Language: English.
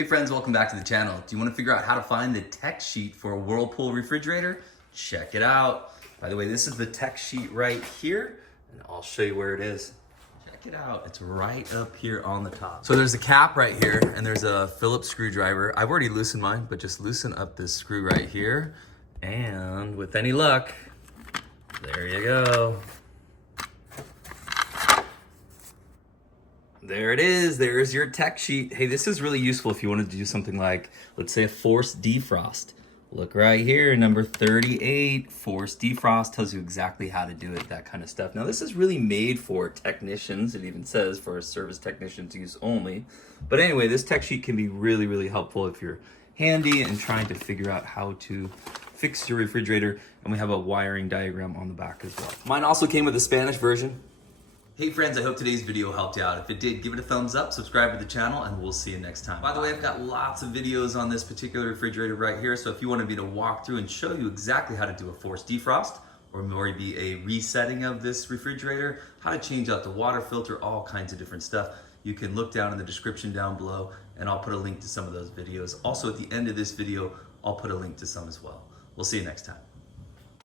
Hey friends, welcome back to the channel. Do you want to figure out how to find the tech sheet for a Whirlpool refrigerator? Check it out. By the way, this is the tech sheet right here, and I'll show you where it is. Check it out, it's right up here on the top. So there's a cap right here, and there's a Phillips screwdriver. I've already loosened mine, but just loosen up this screw right here, and with any luck, there you go. There it is, there's your tech sheet. Hey, this is really useful if you wanted to do something like, let's say a forced defrost. Look right here, number 38, forced defrost, tells you exactly how to do it, that kind of stuff. Now this is really made for technicians, it even says for service technicians use only. But anyway, this tech sheet can be really, really helpful if you're handy and trying to figure out how to fix your refrigerator. And we have a wiring diagram on the back as well. Mine also came with a Spanish version. Hey friends, I hope today's video helped you out. If it did, give it a thumbs up, subscribe to the channel, and we'll see you next time. By the way, I've got lots of videos on this particular refrigerator right here, so if you wanted me to walk through and show you exactly how to do a forced defrost, or maybe a resetting of this refrigerator, how to change out the water filter, all kinds of different stuff, you can look down in the description down below, and I'll put a link to some of those videos. Also, at the end of this video, I'll put a link to some as well. We'll see you next time.